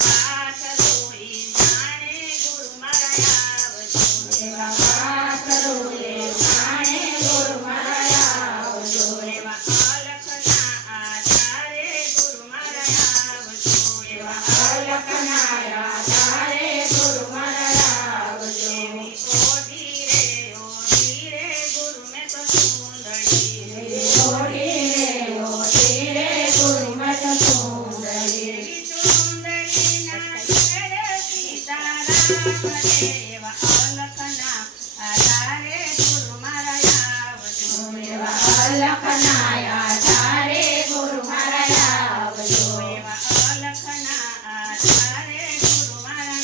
વાત રોઈ જાણે ગુરુ મારા આવજો એવા વાત રોએ જાણે ગુરુ મારા આવજો એવા અલખના આધારે ગુરુ મારા આવજો એવા અલખના આધારે ગુરુ મારા આવજો એવી ઓઢી રે ગુરુ મેં તો સુંદરી ઓઢી રે ગુરુ મત સુંદરી એવી સુંદરીના ઘેરે સીતારામ રે એવા અલખના આધારે ગુરુ મારા આવજો એવા અલખના આધારે ગુરુ મારા આવજો એવા અલખના આધારે ગુરુ મારા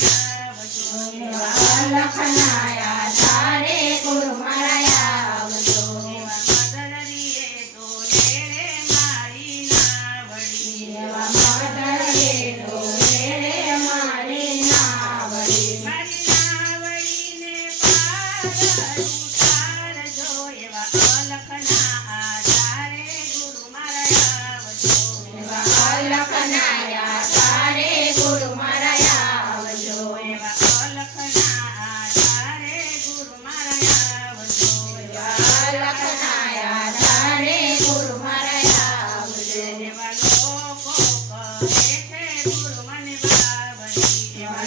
આવજો એવા અલખના આધારે ગુરુ મારા આવજો એવા મદરીએ ડોલે રે મારી નાવડી એવા મદરે ડોલે રે મારી નાવડી મારી નાવડીને પાર ઉતારજો એવા અલખના આધારે ગુરુ મારા આવજો એવા અલખના આધારે ગુરુ મારા આવજો એવા અલખના આધારે ગુરુ મારા આવજો એવા અલખના આધારે ગુરુ મારા આવજો એવા લોકો કહે છે ગુરુ મને બાવડી એવા